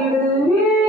livre de mim.